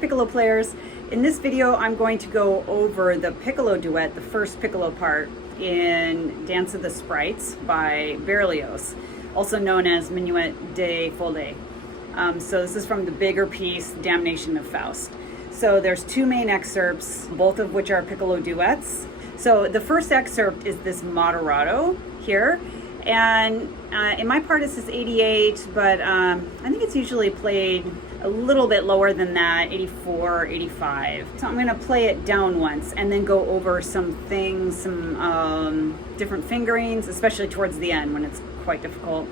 Piccolo players. In this video, I'm going to go over the Piccolo duet, the first Piccolo part in Dance of the Sprites by Berlioz, also known as Minuet de Folie. So this is from the bigger piece, Damnation of Faust. So there's two main excerpts, both of which are Piccolo duets. So the first excerpt is this moderato here, and in my part it says 88, but I think it's usually played a little bit lower than that, 84, 85. So I'm gonna play it down once and then go over some things, some different fingerings, especially towards the end when it's quite difficult.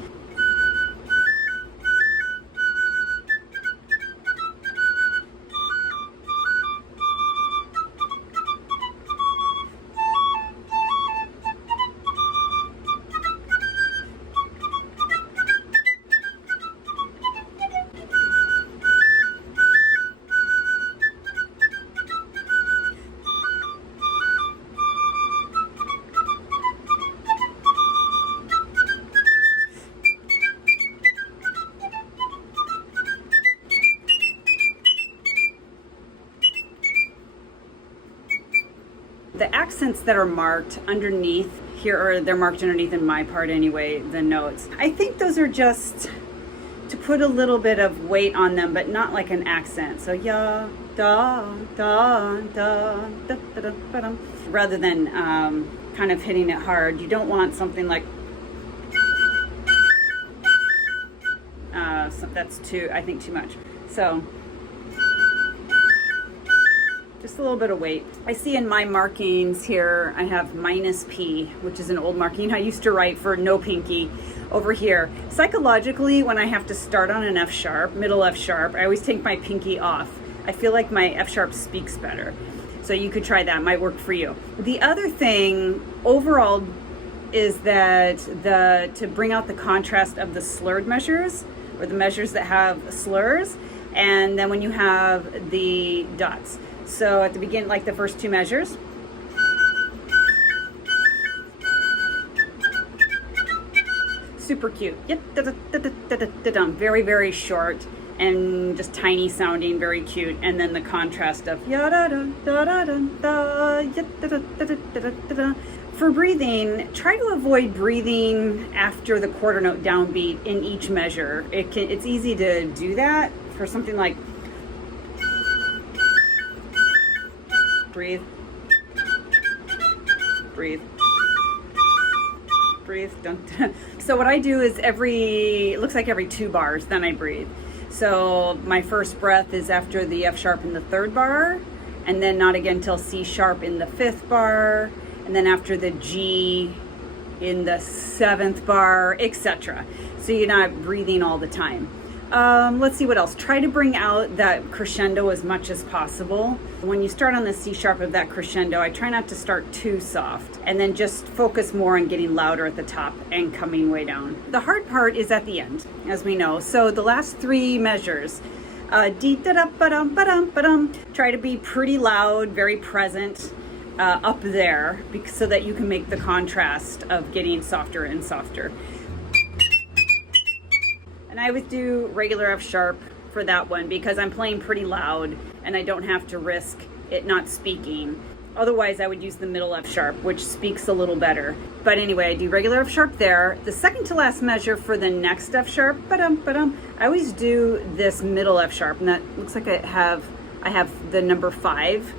The accents that are marked underneath here, or they're marked underneath in my part anyway, the notes. I think those are just to put a little bit of weight on them, but not like an accent. So ya, da, da, da, da, da, da, da, da. Rather than kind of hitting it hard. You don't want something like, so that's I think too much. So just a little bit of weight. I see in my markings here, I have -P, which is an old marking I used to write for no pinky over here. Psychologically, when I have to start on an F sharp, middle F sharp, I always take my pinky off. I feel like my F sharp speaks better. So you could try that, might work for you. The other thing overall is that to bring out the contrast of the slurred measures, or the measures that have slurs, and then when you have the dots. So at the beginning, like the first two measures. Super cute. Yep. Very, very short and just tiny sounding, very cute. And then the contrast of ya da da da da da da. For breathing, try to avoid breathing after the quarter note downbeat in each measure. It's easy to do that for something like breathe, breathe, breathe. Don't. So what I do is it looks like every 2 bars, then I breathe. So my first breath is after the F sharp in the 3rd bar, and then not again till C sharp in the 5th bar, and then after the G in the 7th bar, etc. So you're not breathing all the time. Let's see what else. Try to bring out that crescendo as much as possible. When you start on the C sharp of that crescendo, I try not to start too soft, and then just focus more on getting louder at the top and coming way down. The hard part is at the end, as we know. So the last 3 measures, dee da da ba dum ba dum ba dum. Try to be pretty loud, very present up there, so that you can make the contrast of getting softer and softer. And I would do regular F sharp for that one because I'm playing pretty loud and I don't have to risk it not speaking. Otherwise, I would use the middle F sharp, which speaks a little better. But anyway, I do regular F sharp there. The second to last measure for the next F sharp, ba-dum, ba-dum, I always do this middle F sharp, and that looks like I have the number 5.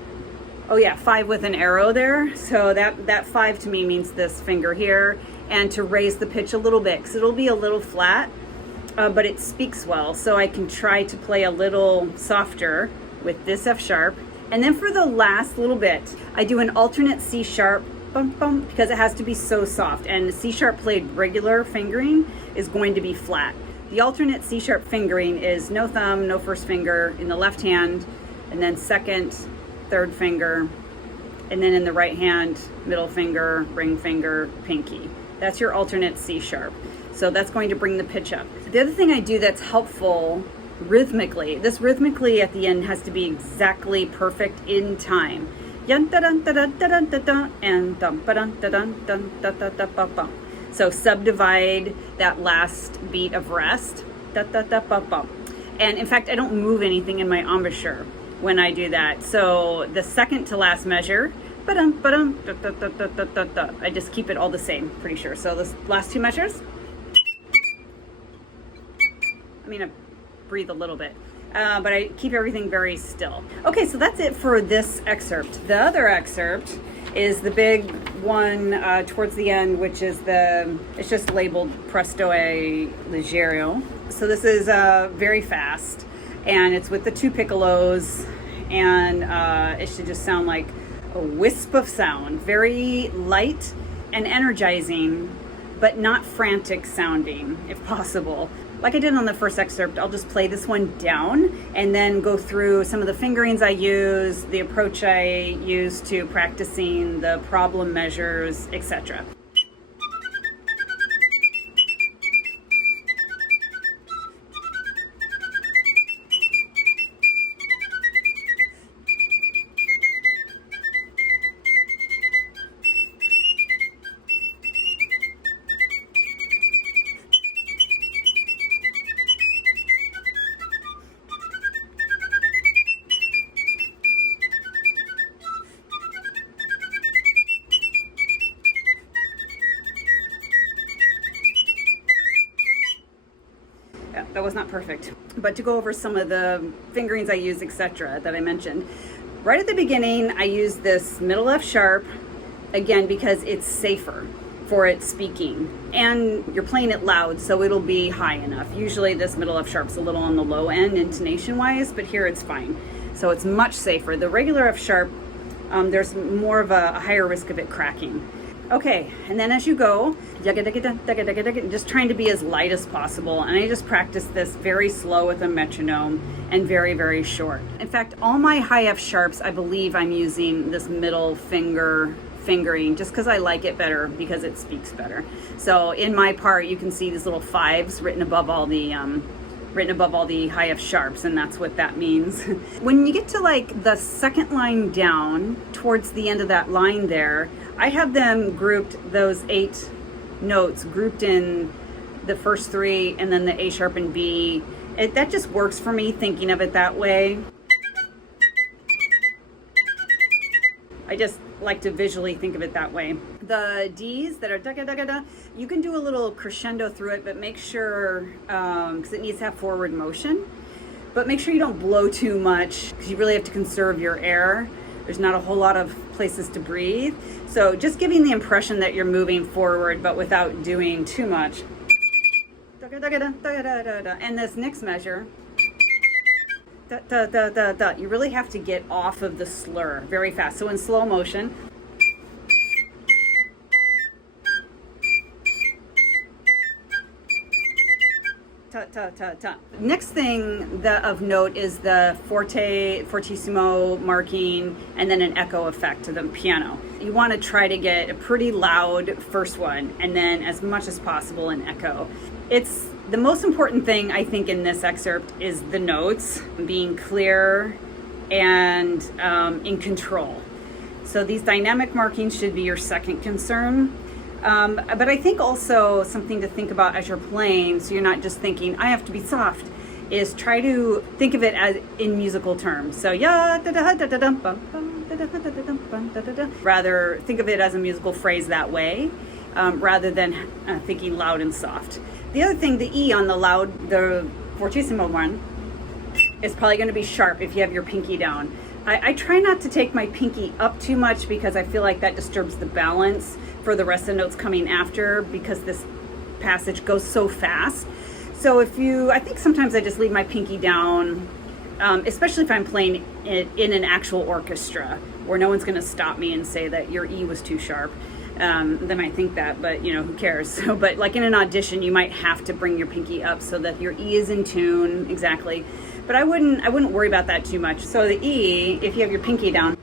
Oh yeah, 5 with an arrow there. So that 5 to me means this finger here, and to raise the pitch a little bit, because it'll be a little flat. But it speaks well, so I can try to play a little softer with this F sharp. And then for the last little bit, I do an alternate C sharp, bum, bum, because it has to be so soft. And C sharp played regular fingering is going to be flat. The alternate C sharp fingering is no thumb, no first finger in the left hand, and then 2nd, 3rd finger, and then in the right hand, middle finger, ring finger, pinky. That's your alternate C sharp. So that's going to bring the pitch up. The other thing I do that's helpful rhythmically, this rhythmically at the end has to be exactly perfect in time. And so subdivide that last beat of rest. And in fact, I don't move anything in my embouchure. when I do that. So the second to last measure, I just keep it all the same, pretty sure. So the last two measures, I breathe a little bit, but I keep everything very still. Okay, so that's it for this excerpt. The other excerpt is the big one towards the end, which is it's just labeled Presto e Leggero. So this is very fast, and it's with the two piccolos, and it should just sound like a wisp of sound, very light and energizing, but not frantic sounding, if possible. Like I did on the first excerpt, I'll just play this one down and then go through some of the fingerings I use, the approach I use to practicing the problem measures, etc. That was not perfect, but to go over some of the fingerings I use, etc., that I mentioned. Right at the beginning, I use this middle F sharp, again, because it's safer for it speaking, and you're playing it loud, so it'll be high enough. Usually this middle F sharp's a little on the low end intonation-wise, but here it's fine. So it's much safer. The regular F sharp, there's more of a higher risk of it cracking. Okay, and then as you go, just trying to be as light as possible, and I just practice this very slow with a metronome and very, very short. In fact, all my high F sharps, I believe I'm using this middle fingering just because I like it better, because it speaks better. So in my part, you can see these little fives written above all the high F sharps, and that's what that means. When you get to like the second line down, towards the end of that line there, I have them grouped, those 8 notes grouped in the first 3 and then the A sharp and B. That just works for me, thinking of it that way. I just like to visually think of it that way. The D's that are da-ga-da-ga-da, you can do a little crescendo through it, but make sure, because it needs to have forward motion, but make sure you don't blow too much, because you really have to conserve your air. There's not a whole lot of places to breathe. So just giving the impression that you're moving forward, but without doing too much. And this next measure, you really have to get off of the slur very fast. So in slow motion, Next thing of note is the fortissimo marking, and then an echo effect to the piano. You want to try to get a pretty loud first one, and then as much as possible an echo. It's the most important thing, I think, in this excerpt is the notes being clear and in control. So these dynamic markings should be your second concern. But I think also something to think about as you're playing, so you're not just thinking, I have to be soft, is try to think of it as in musical terms. So rather think of it as a musical phrase that way, rather than thinking loud and soft. The other thing, the E on the fortissimo one, is probably going to be sharp if you have your pinky down. I try not to take my pinky up too much, because I feel like that disturbs the balance for the rest of the notes coming after, because this passage goes so fast. So I think sometimes I just leave my pinky down, especially if I'm playing in an actual orchestra where no one's going to stop me and say that your E was too sharp. They might think that, but who cares? So, but like in an audition, you might have to bring your pinky up so that your E is in tune, exactly. But I wouldn't worry about that too much. So the E, if you have your pinky down,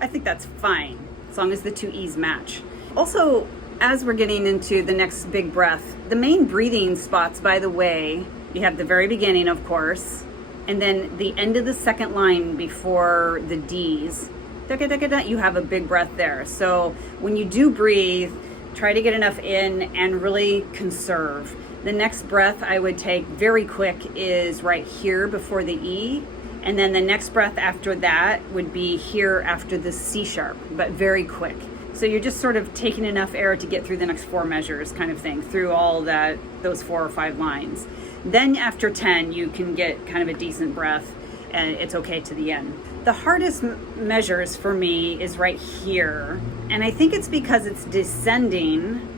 I think that's fine, as long as the two E's match. Also, as we're getting into the next big breath, the main breathing spots, by the way, you have the very beginning, of course, and then the end of the second line before the D's. You have a big breath there. So when you do breathe, try to get enough in and really conserve. The next breath I would take very quick is right here before the E. And then the next breath after that would be here after the C sharp, but very quick. So you're just sort of taking enough air to get through the next 4 measures kind of thing, through all those 4 or 5 lines. Then after 10, you can get kind of a decent breath and it's okay to the end. The hardest measures for me is right here. And I think it's because it's descending.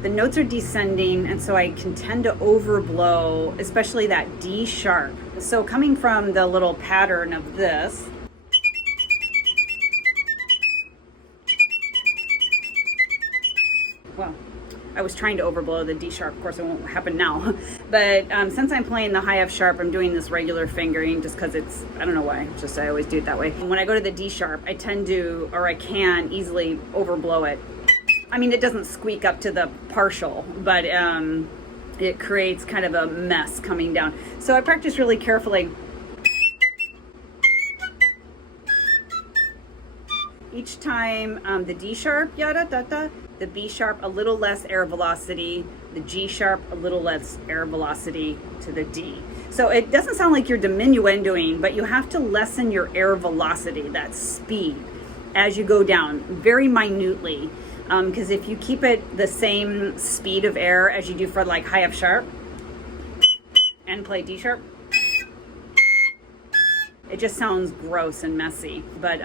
The notes are descending, and so I can tend to overblow, especially that D sharp. So coming from the little pattern of this, well, I was trying to overblow the D sharp. Of course, it won't happen now. But since I'm playing the high F sharp, I'm doing this regular fingering just because it's, I don't know why, it's just I always do it that way. When I go to the D sharp, I tend to, or I can easily overblow it. I mean, it doesn't squeak up to the partial, but it creates kind of a mess coming down. So I practice really carefully. Each time the D sharp, yada da da, the B sharp a little less air velocity, the G sharp a little less air velocity to the D. So it doesn't sound like you're diminuendoing, but you have to lessen your air velocity, that speed, as you go down very minutely. Because if you keep it the same speed of air as you do for like high F sharp and play D sharp, it just sounds gross and messy. But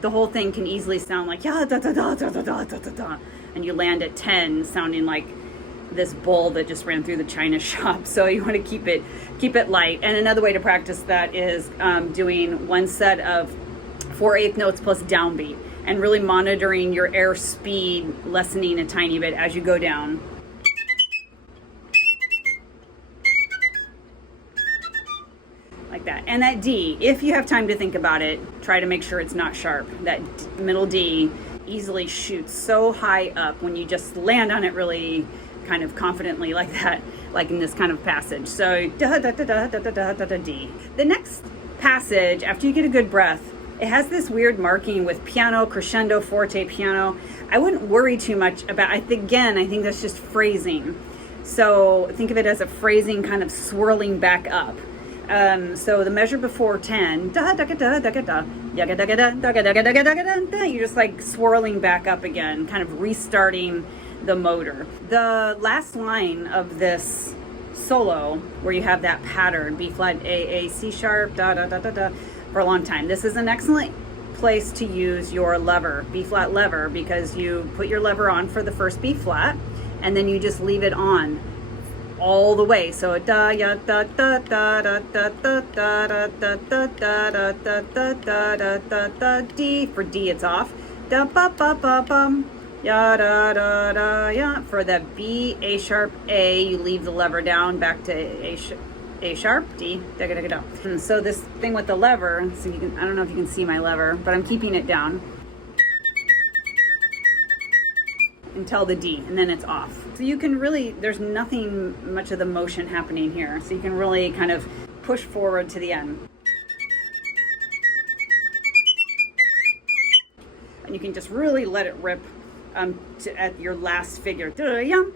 the whole thing can easily sound like ya da da da da da da da da da, and you land at 10 sounding like this bull that just ran through the china shop. So you want to keep it light. And another way to practice that is doing one set of 4/8 notes plus downbeat, and really monitoring your air speed, lessening a tiny bit as you go down. Like that. And that D, if you have time to think about it, try to make sure it's not sharp. That middle D easily shoots so high up when you just land on it really kind of confidently like that, like in this kind of passage. So da da da da da da da da D. The next passage, after you get a good breath, it has this weird marking with piano, crescendo, forte, piano. I wouldn't worry too much about, I think that's just phrasing. So think of it as a phrasing kind of swirling back up. So the measure before 10, da da da da da da da da da da da da da da, you're just like swirling back up again, kind of restarting the motor. The last line of this solo, where you have that pattern, B flat, A, C sharp, da da da da da, for a long time. This is an excellent place to use your lever, B flat lever, because you put your lever on for the first B flat, and then you just leave it on all the way. So da ya da da da da da da da da da da da da da da da da D. For D it's off. Da ba ba ba bum. Ya da da da ya. For the B, A sharp, A, you leave the lever down back to A sharp, D, da da da da. And so this thing with the lever, so you can, I don't know if you can see my lever, but I'm keeping it down until the D, and then it's off. So you can really, there's nothing much of the motion happening here. So you can really kind of push forward to the end. And you can just really let it rip at your last figure. Da-da-da-yum.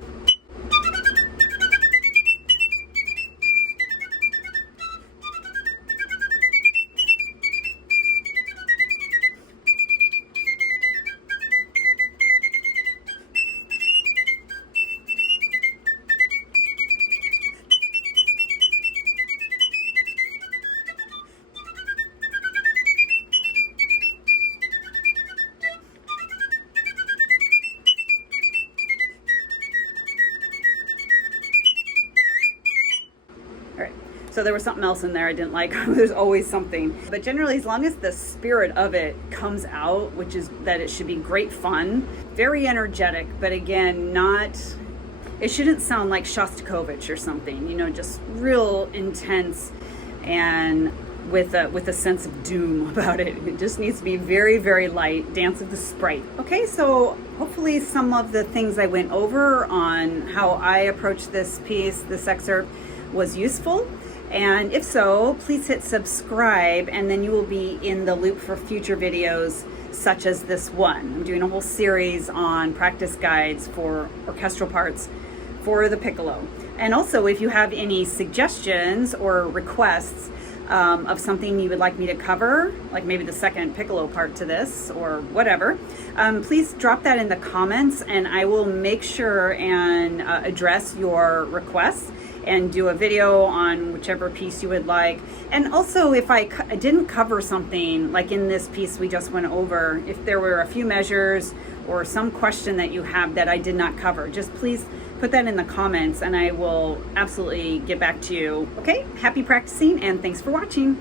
So there was something else in there I didn't like. There's always something. But generally, as long as the spirit of it comes out, which is that it should be great fun, very energetic, but again, it shouldn't sound like Shostakovich or something, you know, just real intense and with a sense of doom about it. It just needs to be very, very light. Dance of the Sprite. Okay, so hopefully some of the things I went over on how I approach this piece, this excerpt, was useful. And if so, please hit subscribe, and then you will be in the loop for future videos such as this one. I'm doing a whole series on practice guides for orchestral parts for the piccolo. And also, if you have any suggestions or requests of something you would like me to cover, like maybe the second piccolo part to this or whatever, please drop that in the comments, and I will make sure and address your requests and do a video on whichever piece you would like. And also, if I didn't cover something like in this piece we just went over, if there were a few measures or some question that you have that I did not cover, just please put that in the comments and I will absolutely get back to you. Okay, happy practicing and thanks for watching.